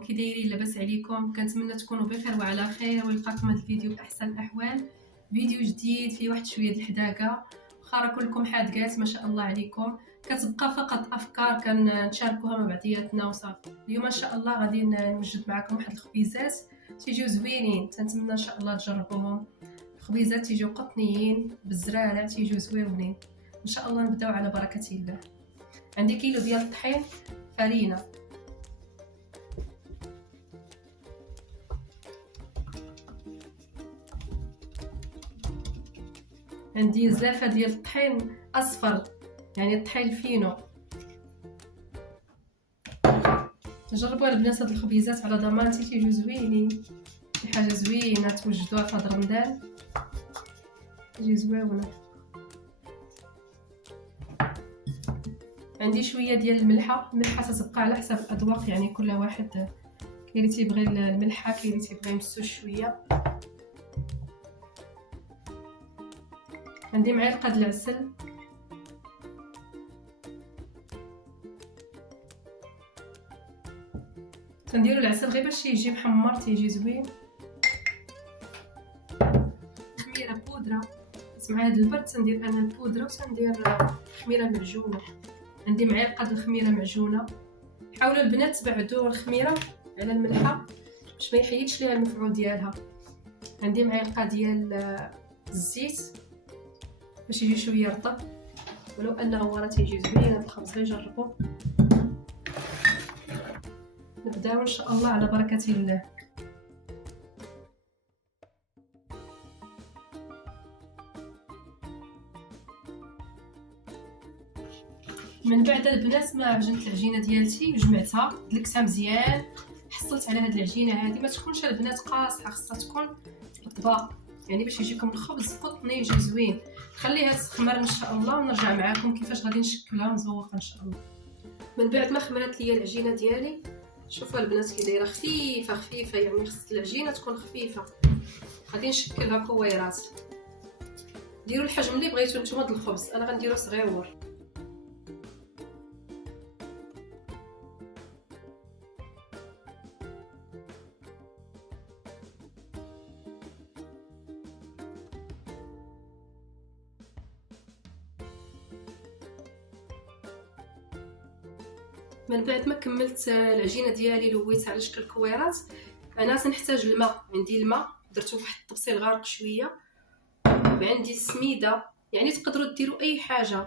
كي دايرين؟ لاباس عليكم؟ كنتمنى تكونوا بخير وعلى خير، ونلقاكم هذا الفيديو باحسن الاحوال. فيديو جديد فيه واحد شويه د الحداقه، واخا راه كلكم حادقات ما شاء الله عليكم. كتبقى فقط افكار كنشاركوها مع بعضياتنا وصافي. اليوم ان شاء الله غادي نوجد معكم واحد الخبيزات تيجيو زوينين، تنتمنى ان شاء الله تجربوهم. الخبيزات تيجيو قطنيين بالزرالع، تيجيو زويونين ان شاء الله. نبداو على بركه الله. عندي كيلو ديال الطحين، فرينه، عندي زلافه ديال الطحين اصفر، يعني الطحين الفينو. تجربوا البنات هاد الخبيزات على ضمانتي، تيجيو زوينين. شي حاجه زوينه توجدوها في هاد رمضان، تجي زويونه. عندي شويه ديال الملحه تتبقى على حسب الاذواق، يعني كل واحد كاين اللي تيبغي الملحه، كاين اللي تيبغي يمسو شويه. عندي معلقه د العسل، تنديروا العسل غير باش يجي محمر، تيجي زوين. خميره بودره، مع هذا البرد تندير انا البودره وتندير خميره معجونه. عندي معلقه د الخميره معجونه. حاولوا البنات تبعدوا الخميره على الملحه باش ما يحيدش ليها المفعول ديالها. عندي معلقه ديال الزيت باش يجي شويه رطب، ولو انه راه تيجي زوين هذا الخبز، غير جربوه. نبداو ان شاء الله على بركه الله. من بعد البنات ما عجنت العجينه ديالتي وجمعتها، دلكتها مزيان، حصلت على هاد العجينه هذه. ما تكونش البنات قاصحه، خاصها تكون رطبه، يعني باش يجيكم الخبز قطني يجي زوين. خليها تخمر ان شاء الله، ونرجع معاكم كيفاش غادي نشكلها ونزوقها ان شاء الله. من بعد ما خمرت ليا العجينه ديالي، شوفوا البنات كي دايره خفيفه، يعني خص العجينه تكون خفيفه. غادي نشكلها كويرات. ديروا الحجم اللي بغيتو نتوما د الخبز، انا غنديرو صغيور. من بعد ما كملت العجينه ديالي لويتها على شكل كويرات، انا سنحتاج الماء. عندي الماء درتو فواحد الطبسيل غارق شويه، وعندي السميده، يعني تقدروا ديروا اي حاجه.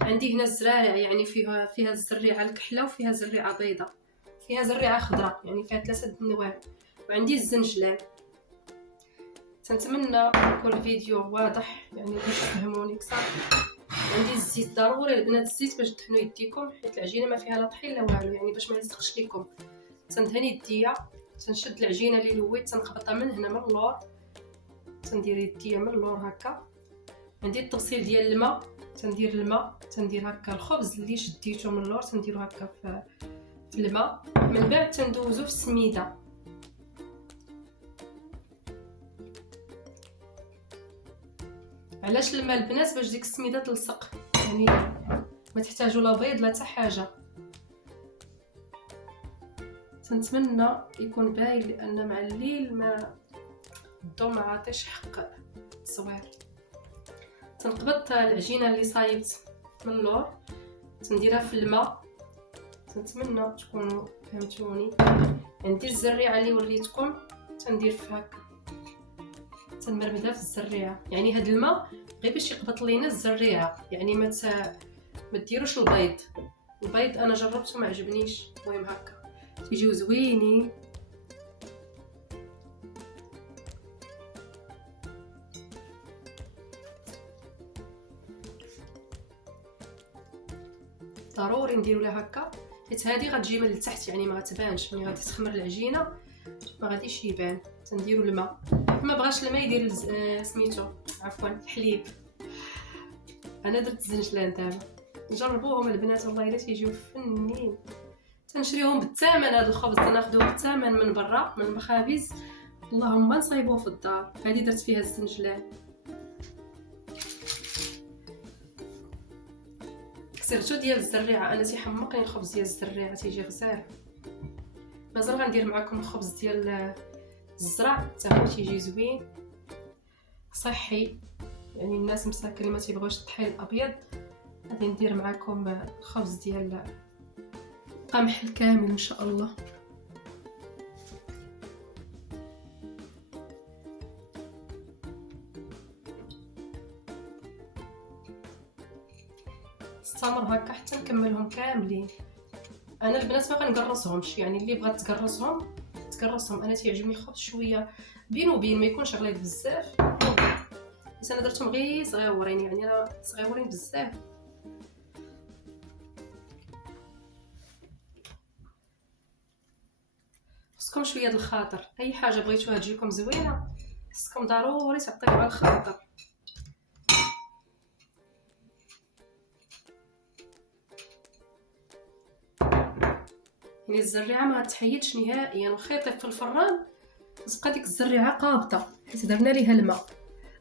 عندي هنا الزرالع، يعني فيها الزريعه الكحله، وفيها زريعه بيضاء، فيها زريعه خضراء، يعني فيها 3 النواه. وعندي الزنجلان. تنتمنى يكون الفيديو واضح، يعني باش تفهموني اكثر. عندي الزيت، ضروري البنات الزيت باش تدهنوا يديكم، حيت العجينه ما فيها لا طحين لا والو، يعني باش ما يلصقش لكم. تندهن يديا، تنشد العجينه اللي لويت، تنخبطها من هنا من اللور، تندير يديا من اللور هكا. عندي الطبسيل ديال الماء، تندير الماء، تندير هكا الخبز اللي شديته من اللور، تنديرو هكا في الماء. من بعد تندوزو في السميده. علاش الماء البنات؟ باش ديك السميده تلصق، يعني ما تحتاجوا لا بيض لا حتى حاجه. تنتمنى يكون باين، لان مع الليل ما الضوء ما عاطيش حق التصوير. تنقبض العجينه اللي صايبت من اللور، تنديرها في الماء. تنتمنى تكونوا فهمتوني. عندي الزريعه اللي وريتكم، تندير في هكا، تنمرمدها في الزريعه. يعني هاد الماء غير باش يقبط لينا الزريعه، يعني ما ديروش البيض انا جربته ما عجبنيش. المهم هكا تيجيو زوينين. ضروري نديرو لها هكا، حيت هذه غتجي من التحت، يعني ما غتبانش. ملي غادي تخمر العجينه ما غاديش يبان. تنديرو الماء، ما بغاش الماء يدير سميتو عفوا الحليب. انا درت الزنجلان دابا، جربوهم البنات والله الا تيجيو فنين. تنشريهم بالثمن، هذا الخبز تناخذوه بالثمن من برا من المخابز، اللهم نصايبوه في الدار. هذه درت فيها الزنجلان. كسرتو ديال الزريعه، انا تيحمقني الخبز ديال الزريعه، تيجي غزال. مازال غندير معكم الخبز ديال الزرع، حتى هو تيجي زوين صحي، يعني الناس مساكن اللي ما تيبغيوش الطحين الابيض. غادي ندير معكم الخبز ديال القمح الكامل ان شاء الله. استمر هكا حتى نكملهم كاملين. انا البنات ما غنقرصهمش، يعني اللي بغات تقرصهم تقرصهم، انا تيعجبني الخبز شويه بين وبين، ما يكونش غليظ بزاف. بس انا درتهم غير صغيورين، يعني راه صغيورين بزاف. خصكم شويه د الخاطر، اي حاجه بغيتوها تجيكم زوينه خصكم ضروري تعطيوها الخاطر. يعني الزريعه ما تحيدش نهائيا، واخا يطيب في الفران تبقى ديك الزريعه قابطه حيت درنا ليها الماء.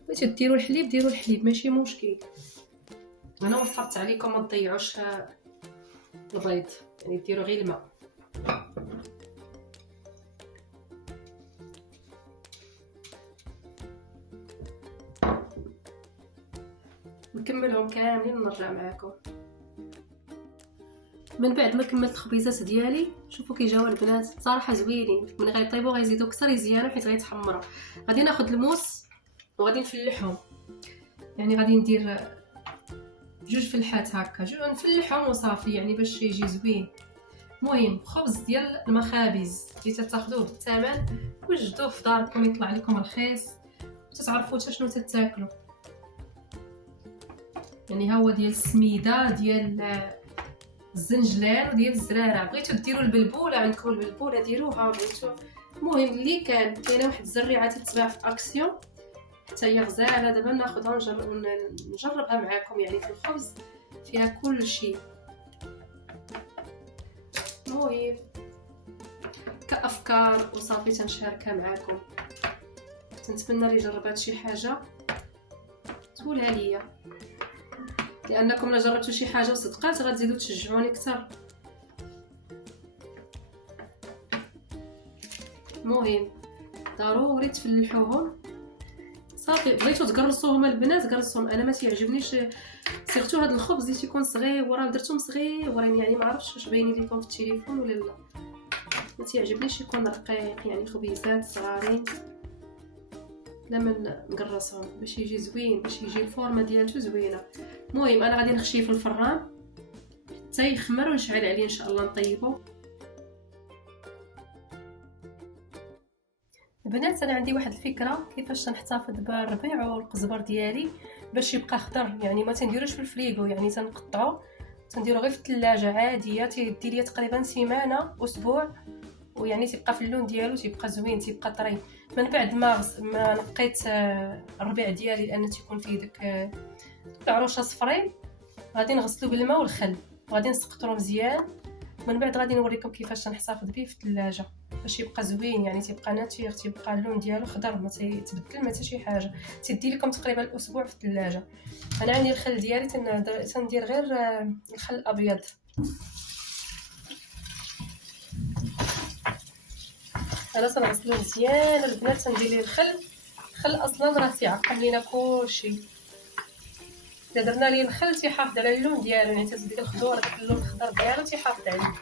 بغيتو ديروا الحليب ديروا الحليب ماشي مشكل. انا وفرت عليكم ما تضيعوش البيض، يعني ديروا غير الماء. نكملهم كاملين ونرجع معكم. من بعد ما كملت الخبيزات ديالي، شوفوا كي جاوا البنات صراحه زوينين. من غيطيبوا غيزيدوا اكثر يزيانوا حيت غيتحمروا. غادي ناخذ الموس وغادي نفلحهم، يعني غادي ندير جوج فلحات هكا، جوج نفلحهم وصافي، يعني باش يجي زوين. المهم خبز ديال المخابز اللي تاخذوه بالثمن، وجدوه في داركم يطلع لكم رخيص وتتعرفوا حتى شنو تاكلوا. يعني ها هو ديال السميده، ديال الزنجلان وديال الزرارع. بغيتو ديروا البلبوله، عندكم البلبوله ديروها، بغيتو المهم اللي كاينه واحد الزريعه تتباع في اكسيون حتى هي غزاله. دابا ناخذها نجربها معاكم، يعني في الخبز فيها كل شيء. المهم كافكار وصافي تنشاركها معاكم. تنتمنى اللي جربات شي حاجه تقولها ليا، لانكم لا جربتوا شي حاجه وصدقات غتزيدوا تشجعوني اكثر. المهم ضروري تفلحوهم صافي. بغيتو تقرصوهم البنات قرصوهم، انا ما تيعجبنيش سيرتو هذا الخبز اللي تيكون صغير وراه درتهم صغيورين، يعني ما عرفتش واش باينين لكم في التليفون ولا لا. ما تيعجبنيش يكون رقيق، يعني خبيزات صغارين لما نقرصهم باش يجي زوين، باش يجي الفورمه ديالته زوينه. المهم انا غادي نخشيه في الفران حتى يخمر ونشعل عليه ان شاء الله نطيبو. البنات انا عندي واحد الفكره كيفاش نحتفظ بالربيع والقزبر ديالي باش يبقى خضر، يعني ما تنديروش في الفريغو، يعني تنقطعو تنديرو غير في الثلاجه عاديه، تيدي ليا تقريبا سيمانه اسبوع، ويعني تيبقى في اللون ديالو تيبقى زوين تيبقى طري. من بعد ما نقيت الربيع ديالي لان تيكون فيه داك العروشه صفرين، غادي نغسلو بالماء والخل وغادي نسقطرو مزيان. من بعد غادي نوريكم كيفاش نحتفظ به في الثلاجه باش يبقى زوين، يعني تيبقى ناتير، تيبقى اللون ديالو خضر، ما تيتبدل ما حتى شي حاجه. تدي لكم تقريبا الاسبوع في الثلاجه. انا عندي الخل ديالي تندير غير الخل الابيض. انا تنغسلو مزيان البنات، تندير ليه الخل اصلا راه تيعقم لينا كلشي. اذا درنا ليه الخل تيحافظ على اللون ديالو، يعني تزيد الخضور داك اللون الخضر ديالو تيحافظ عليه.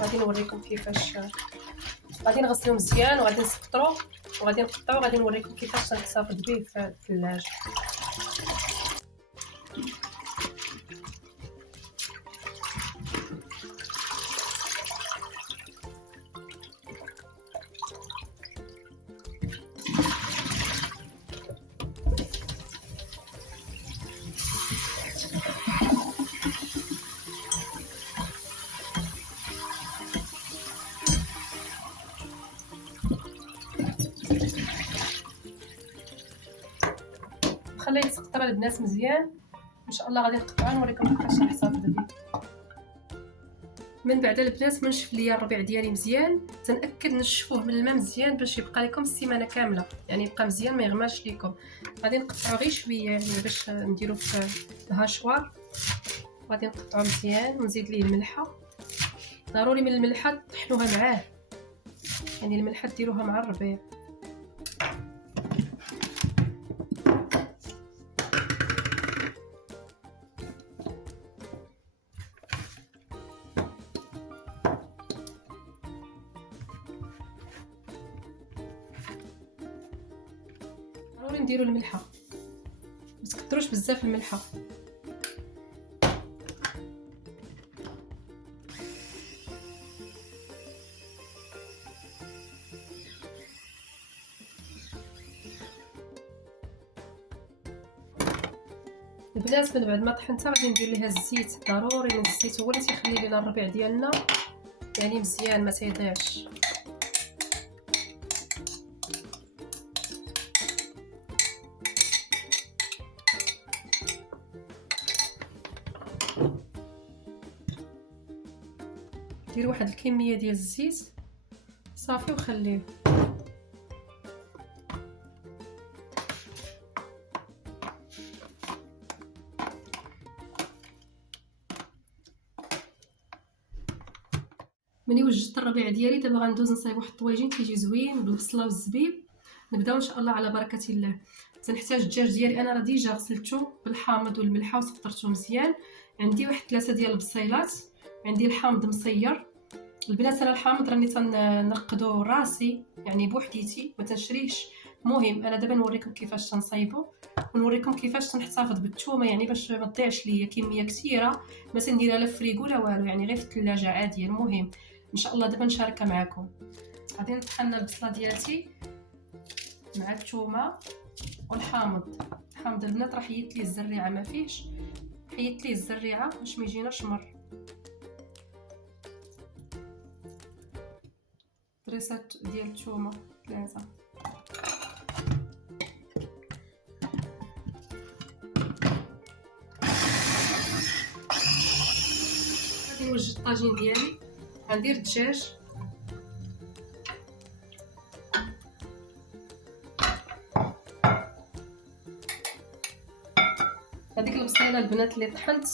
غادي نوريكم كيفاش غادي نغسلو مزيان وغادي نسقطرو وغادي نقطعو، غادي نوريكم كيفاش تنحتفظ به في الثلاجه. خليه يتسقطر البنات مزيان. ان شاء الله غادي نقطعو نوريكم كيفاش نحتفظ به. من بعد البنات منشف ليا الربيع ديالي مزيان، تنأكد نشفوه من الماء مزيان باش يبقى لكم السيمانه كامله، يعني يبقى مزيان ما يغمرش لكم. غادي نقطعو غير شويه يعني باش نديرو في الهاشوار. غادي نقطعو مزيان ونزيد ليه الملحه. ضروري من الملحه تطحنوها معاه، يعني الملحه ديروها مع الربيع. ضروري نديرو الملحه، ما تكثروش بزاف الملحه. البنات من بعد ما طحنتها غادي ندير ليها الزيت. ضروري من الزيت هو اللي تيخلي لينا الربيع ديالنا يعني مزيان ما تيضيعش. دير واحد الكميه ديال الزيت صافي وخليه. ملي وجدت الربيع ديالي دابا غندوز نصايب واحد الطويجين تيجي زوين بالبصله والزبيب. نبداو ان شاء الله على بركه الله. تنحتاج الدجاج ديالي انا راه ديجا غسلته بالحامض والملحه وصفطرته مزيان. عندي واحد 3 ديال البصيلات، عندي الحامض مصير. البنات انا الحامض راني تنرقدو راسي يعني بوحديتي ما تنشريهش. المهم انا دابا نوريكم كيفاش تنصايبو ونوريكم كيفاش تنحتفظ بالثومه، يعني باش ما تضيعش ليا كميه كثيره ما تنديرها لا في فريغو لا والو، يعني غير في الثلاجه عاديه. المهم ان شاء الله دابا نشاركها معكم. غادي نطحن البصله ديالتي مع الثومه والحامض. الحامض البنات راه حيدت ليه الزريعه، ما فيهش، حيدت ليه الزريعه باش ما يجيناش مر. طريسات ديال الثومه 3. غادي نوجد الطاجين ديالي. غندير الدجاج، هذيك البصيله البنات اللي طحنت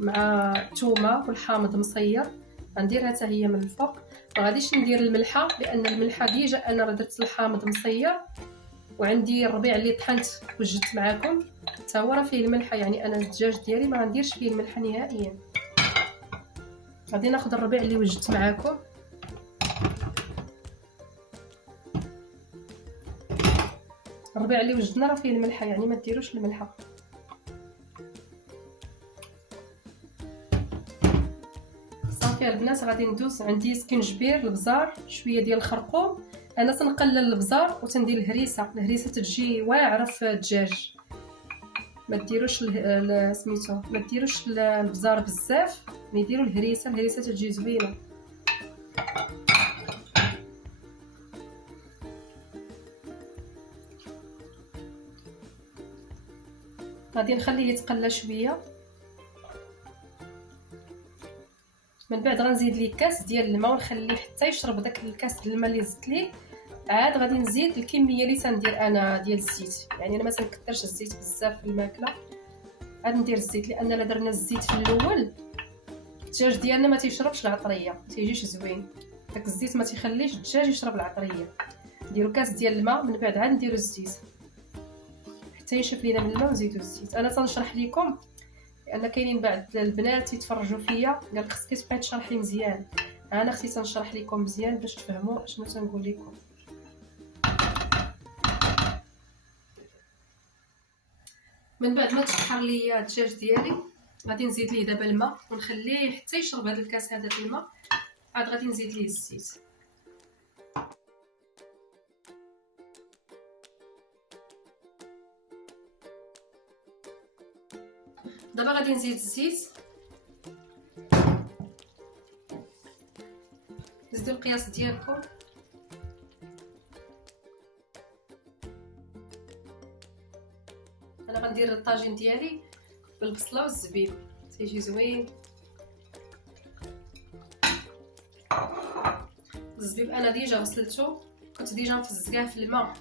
مع الثومه والحامض مصير غنديرها حتى هي من الفوق. ما غاديش ندير الملحه لان الملحه ديجا انا راه درت الحامض مصير، وعندي الربيع اللي طحنت وجدت معكم حتى هو راه فيه الملحه، يعني انا الدجاج ديالي ما غنديرش فيه الملحه نهائيا. غادي ناخذ الربيع اللي وجدت معكم، الربيع اللي وجدنا راه فيه الملحه يعني ما ديروش الملحه. صافي البنات غادي ندوز. عندي سكنجبير، البزار، شويه ديال الخرقوم. انا تنقلل البزار وتندير الهريسه. الهريسه تجي واعره في الدجاج، ما ديروش سميتو ما ديروش البزار بزاف، نديروا الهريسه. الهريسه تجي زوينه. غادي نخليه يتقلى شويه. من بعد غنزيد ليه كاس ديال الماء ونخليه حتى يشرب داك الكاس ديال الماء اللي زدت ليه. عاد غادي نزيد الكميه اللي تندير انا ديال الزيت، يعني انا ما تنكثرش الزيت بزاف في الماكله. عاد ندير الزيت لان الا درنا الزيت في الاول الدجاج ديالنا ما تيشربش العطريه، ما تيجيش زوين. داك الزيت ما تيخليش الدجاج يشرب العطريه. نديرو كاس ديال الماء، من بعد عاد نديرو الزيت حتى ينشف لينا من الماء ونزيدو الزيت. انا تنشرح لكم لان كاينين بعض البنات يتفرجوا فيا قال لك خصك تبقاي تشرح لي مزيان. انا اختي تنشرح لكم مزيان باش تفهموا شنو تنقول لكم. من بعد ما تشحر ليا الدجاج ديالي غادي نزيد ليه دابا الماء ونخليه حتى يشرب هذا الكاس هذا ديال الماء. عاد غادي نزيد ليه الزيت. دابا غادي نزيد الزيت. زيدوا القياس ديالكم. انا غندير الطاجين ديالي بالبصله والزبيب، تيجي زوين. الزبيب انا ديجا غسلته، كنت ديجا مفزقاه في الماء.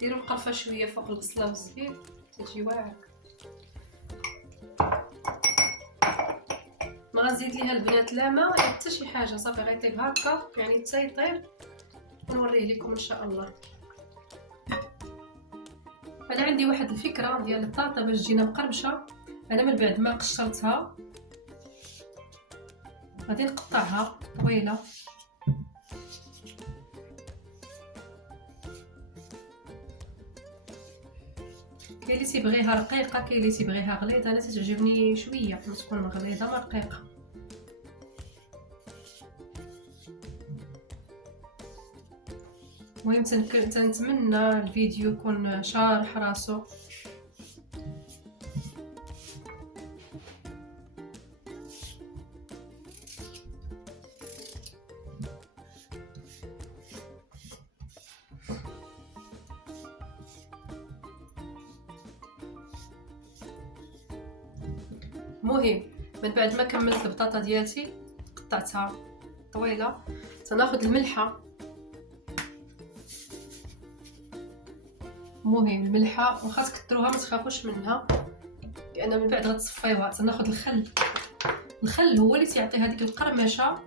ديروا القرفه شويه فوق البصله والزبيب تجي واعره. ما غنزيد ليها البنات لا ماء حتى شي حاجه، صافي غيطيب هكا يعني حتى يطيب ونوريه لكم ان شاء الله. انا عندي واحد الفكره ديال الطاطا باش تجينا مقرمشه. انا من بعد ما قشرتها غادي نقطعها طويله، كاين اللي تيبغيها رقيقه كاين اللي تيبغيها غليظه. انا تعجبني شويه ما تكون غليظه ما رقيقه. المهم تنتمنى الفيديو يكون شارح راسو. مهم من بعد ما كملت البطاطا ديالتي قطعتها طويله، تناخذ الملحه. مهم الملحه واخا تكثروها ما تخافوش منها لان من بعد غتصفيوها. تناخذ الخل. الخل هو اللي تيعطي هذيك القرمشه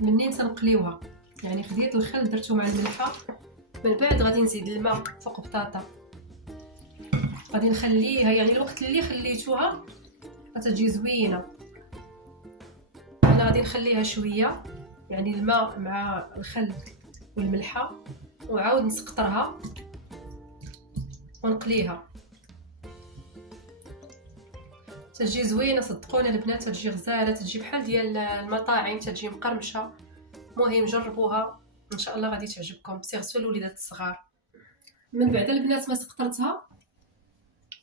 منين تنقليوها. يعني خديت الخل درته مع الملحه، من بعد غادي نزيد الماء فوق بطاطا، غادي نخليها يعني الوقت اللي خليتوها غتجي زوينه. انا غادي نخليها شويه يعني الماء مع الخل والملحه وعاود نسقطرها ونقليها. تجي زوينه صدقونا البنات، تجي غزاله، تجي بحال ديال المطاعم، تجي مقرمشه. مهم جربوها ان شاء الله غادي تعجبكم، سيرسو الوليدات الصغار. من بعد البنات ما سقطرتها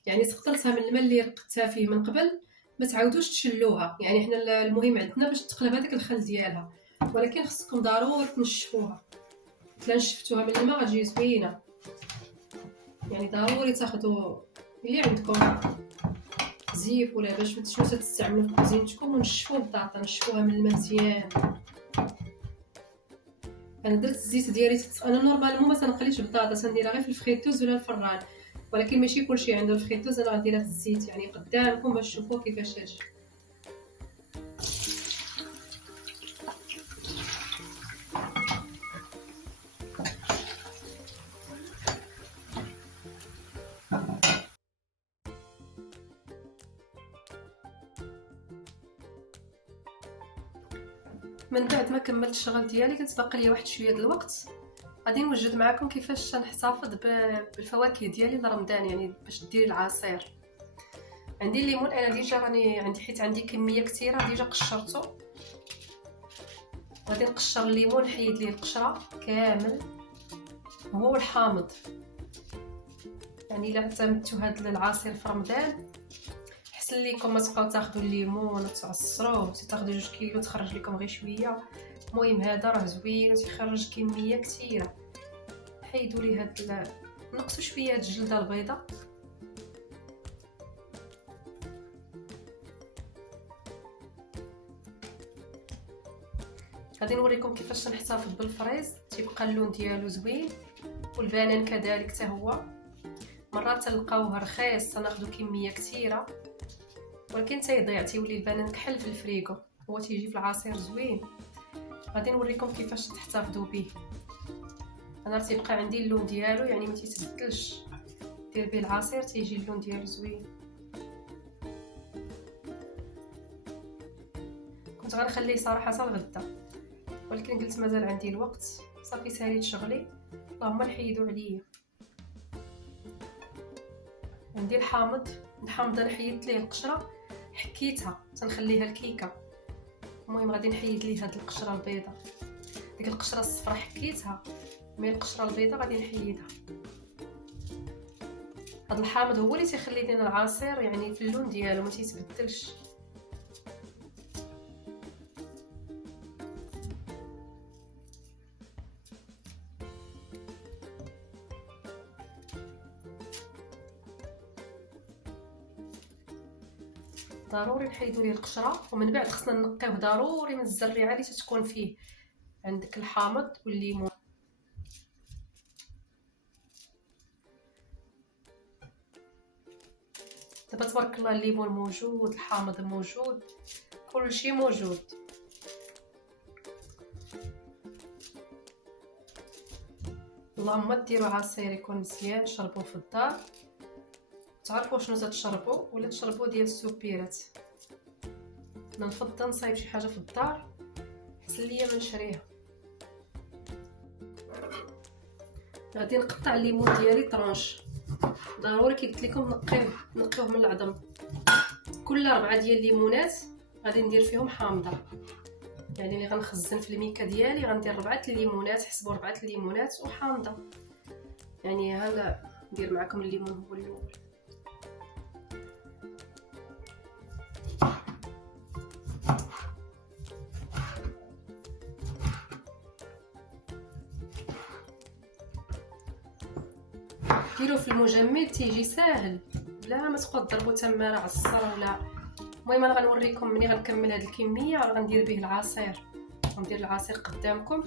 يعني سقطرتها من الماء اللي رقدتها فيه من قبل، ما تعاودوش تشلوها. يعني حنا المهم عندنا باش تقلب هذاك الخل ديالها، ولكن خصكم ضروري تنشفوها. الا نشفتوها من الماء غتجي زوينه. يعني ضروري تاخذوا اللي عندكم زيف ولا باش شنو تستعملوا في كوزينتكم ونشفوا البطاطا، نشفوها من الماء مزيان. انا درت الزيت ديالي انا نورمالمون ما تنقليش بطاطا، تنديرها غير في الفريتوز ولا الفران، ولكن ماشي كلشي عنده الفريتوز. انا غنديرها في الزيت يعني قدامكم باش تشوفوا كيفاش تجي. من بعد ما كملت الشغل ديالي كتبقى لي واحد شويه ديال الوقت، غادي نوجد معكم كيفاش نحتفظ بالفواكه ديالي لرمضان يعني باش ديري العصير. عندي الليمون انا ديجا راني عندي حيت عندي كميه كثيره ديجا قشرته. غادي نقشر الليمون نحيد ليه القشره كامل هو والحامض. يعني الا اعتمدتوا هذا العصير في رمضان احسن لكم ما تبقاو تاخذوا الليمون وتعصروه تاخذوا 2 كيلو تخرج لكم غير شويه. المهم هذا راه زوين وتيخرج كميه كثيره. حيدوا لي هاد نقصوا شويه هاد الجلده البيضاء. غادي نوريكم كيفاش نحتفظ بالفريز تيبقى اللون ديالو زوين، والبنان كذلك حتى هو. مرات تلقاوه رخيص تناخذوا كميه كثيره ولكن تيضيع تيولي البنان كحل في الفريغو، هو تيجي في العصير زوين. غادي نوريكم كيفاش تحتفظوا به. انا تيبقى عندي اللون ديالو يعني ما تيتبدلش، دير به العصير تيجي اللون ديالو زوين. كنت غنخليه صراحه حتى الغدا ولكن قلت مازال عندي الوقت صافي ساليت شغلي اللهم نحيدو عليا. عندي الحامض انا حيدت ليه القشره حكيتها تنخليها الكيكه. المهم غادي نحيد ليه هاد القشره البيضاء، ديك القشره الصفراء حكيتها، مي القشره البيضاء غادي نحيدها. هذا الحامض هو اللي تيخلي لينا العصير يعني في اللون ديالو ما تيتبدلش. ضروري نحيدوا ليه القشره، ومن بعد خصنا نقيوه ضروري من الزريعه اللي تتكون فيه عندك الحامض والليمون. دابا تبارك الله الليمون موجود، الحامض موجود، كل شيء موجود. اللهم ديروا عصير يكون مزيان تشربوه في الدار. تعرفوا شنو تشربوا ولا تشربوا ديال السوبيرات؟ انا نفضل نصايب شي حاجه في الدار احسن ليا من نشريها. غادي نقطع الليمون ديالي طرونش، ضروري كي قلت لكم نقيوه من العظم. كل 4 ديال الليمونات غادي ندير فيهم حامضه، يعني اللي غنخزن في الميكا ديالي غندير 4 الليمونات، حسبوا 4 الليمونات وحامضه. يعني ها ندير معكم الليمون هو الاول. ديروه في المجمد تيجي ساهل بلا ما تبقاو تضربوا تماره عصره ولا. المهم انا غنوريكم مني غنكمل هذه الكميه غندير به العصير. غندير العصير قدامكم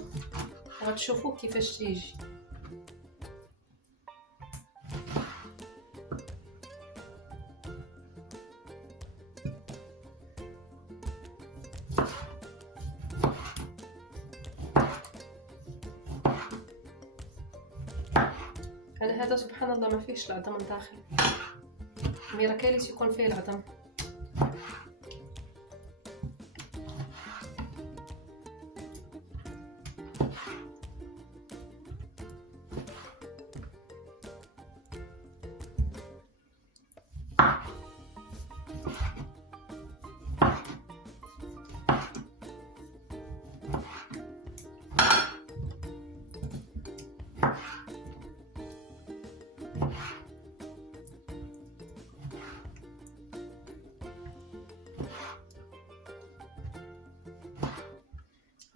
وغتشوفوا كيفاش تيجي. انا هذا سبحان الله ما فيهش العظم من داخل، مي راه كاين اللي تيكون فيه العظم.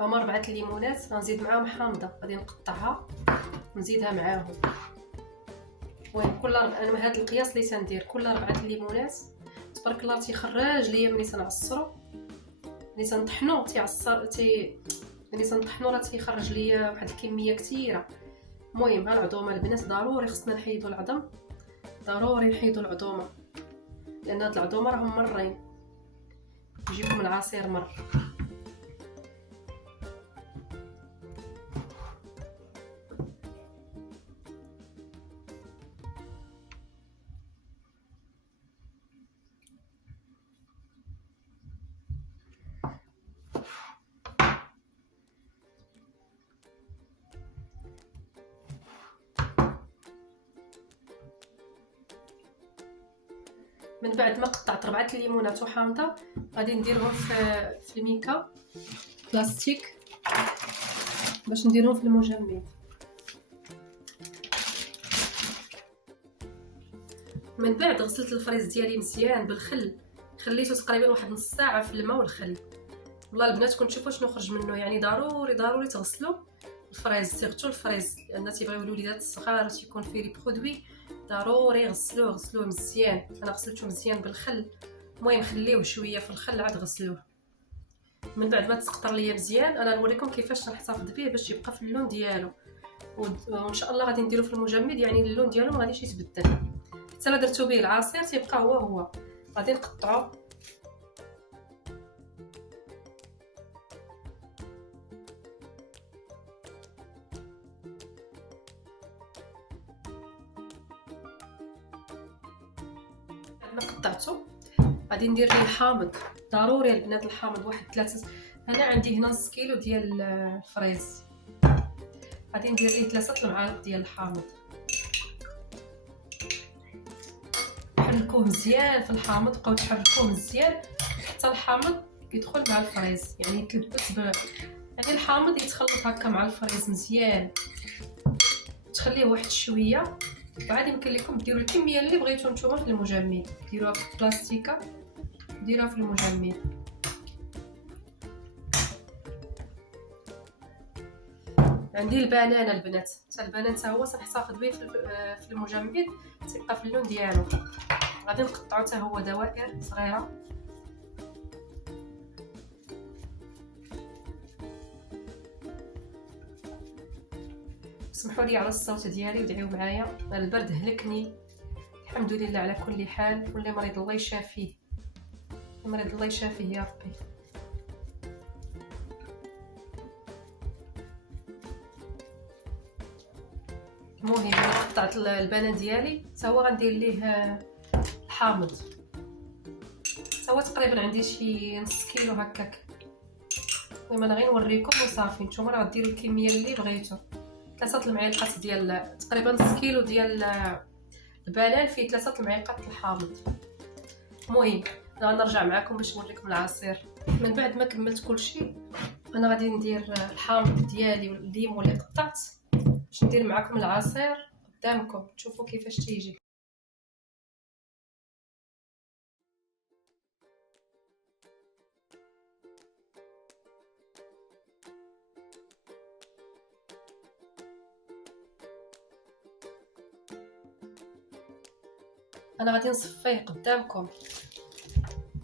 هما 4 الليمونات غنزيد معاهم حامضه، غادي نقطعها ونزيدها معاهم. المهم انا هذا القياس اللي تندير كل 4 الليمونات تبارك الله تيخرج ليا ملي تنعصرو، ملي تنطحنو ملي تنطحنو راه تيخرج ليا واحد الكميه كثيره. المهم ها العظومه البنات ضروري خصنا نحيدوا العظم، ضروري نحيدوا العظومه لان هاد العظومه راهم مرين يجيكم العصير مر. من بعد ما قطعت 4 الليمونات وحامضه غادي نديرهم في الميكا بلاستيك باش نديرهم في المجمد. من بعد غسلت الفريز ديالي مزيان بالخل، خليته تقريبا واحد نص ساعه في الماء والخل. والله البنات كنت تشوفوا شنو خرج منه، يعني ضروري تغسلوا الفريز، سيرتو الفريز لان تيبغيو الوليدات الصغار تيكون فيه لي برودوي، ضروري غسلوه مزيان. انا غسلته مزيان بالخل. المهم خليوه شويه في الخل عاد غسلوه. من بعد ما تسقطر ليا مزيان انا نوريكم كيفاش نحتفظ به باش يبقى في اللون ديالو، وان شاء الله غادي نديرو في المجمد يعني اللون ديالو ما غاديش يتبدل حتى لا درتو به العصير تيبقى هو. غادي نقطعو قطعته. غادي ندير ليه حامض، ضروري البنات الحامض واحد 3. انا عندي هنا نص كيلو ديال الفريز، غادي ندير ليه 3 المعالق ديال الحامض. حركوه مزيان في الحامض، بقاو تحركوه مزيان حتى الحامض يدخل مع الفريز، يعني يتلبس يعني الحامض يتخلط هكا مع الفريز مزيان. تخليه واحد شويه وعاد يمكن لكم ديروا الكميه اللي بغيتو نتوما في المجمد، ديروها في بلاستيكه ديروها في المجمد. عندي البنان البنات، حتى البنان حتى هو سنحتفظ به في المجمد تيبقى في اللون ديالو. غادي نقطعو حتى هو دوائر صغيره. اسمحوا لي على الصوت ديالي ودعيو معايا، البرد هلكني الحمد لله على كل حال. واللي مريض الله يشافيه، المريض الله يشافيه يا ربي. المهم قطعت البنان ديالي، هو غندير ليه الحامض، هو تقريبا عندي شي نص كيلو هكاك. المهم انا غير نوريكم وصافي. نتوما راه ديروا الكميه اللي بغيتو. 3 المعالق ديال تقريبا نص كيلو ديال البنان فيه 3 المعالق الحامض. المهم انا نرجع معكم باش نوريكم العصير. من بعد ما كملت كلشي انا غادي ندير الحامض ديالي والليمون اللي قطعت باش ندير معكم العصير قدامكم تشوفوا كيفاش تيجي. انا غادي نصفيه قدامكم،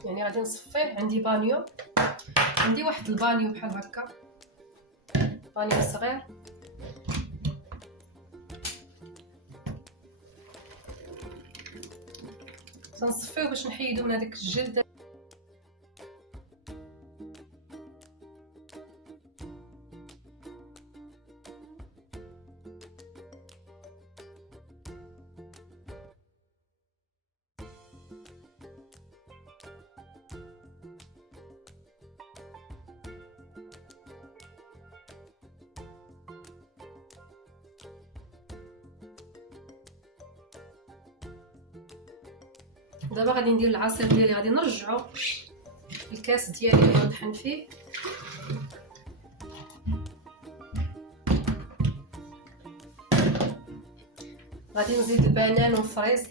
يعني غادي نصفيه. عندي بانيو، عندي واحد البانيو بحال هكا، بانيو صغير. تنصفيه باش نحيدو من هذيك الجلد. دابا غادي ندير العصير ديالي، غادي نرجعو الكاس ديالي اللي غنطحن فيه. غادي نزيد البنان والفريز،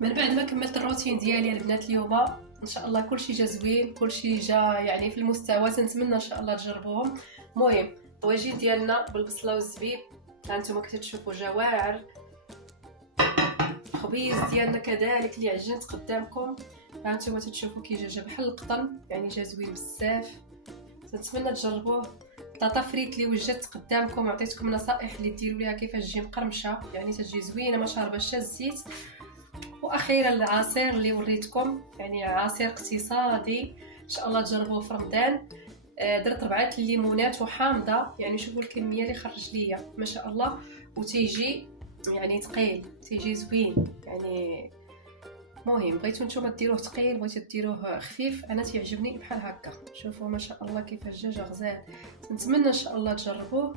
من بعد ما كملت الروتين ديالي البنات اليوم ان شاء الله كلشي جا زوين، كلشي جا يعني في المستوى. نتمنى ان شاء الله تجربوهم. المهم الطواجن ديالنا بالبصله والزبيب ها نتوما كتشوفوا جا واعر. الخبيز ديالنا كذلك اللي عجنت قدامكم ها نتوما تشوفوا كي جا بحال القطن، يعني جا زوين بزاف. نتمنى تجربوه. بطاطا فريت اللي وجدت قدامكم، عطيتكم نصائح اللي ديروا ليها كيفاش تجي مقرمشه، يعني تجي زوينه ما شارباش الزيت. واخيرا العصير اللي وريتكم، يعني عصير اقتصادي ان شاء الله تجربوه في رمضان. درت 4 الليمونات وحامضه، يعني شوفوا الكميه اللي خرج ليا ما شاء الله. وتيجي يعني ثقيل، تيجي زوين يعني. مهم بغيتو نتوما ديروه ثقيل، بغيتو ديروه خفيف، انا تيعجبني بحال هكا. شوفوا ما شاء الله كيفاش جا غزال. نتمنى ان شاء الله تجربوه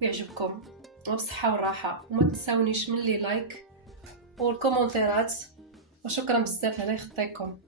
ويعجبكم وبصحه والراحه. وما تنساونيش من لي لايك والكومونتيرات، وشكرا بزاف على خطيكم.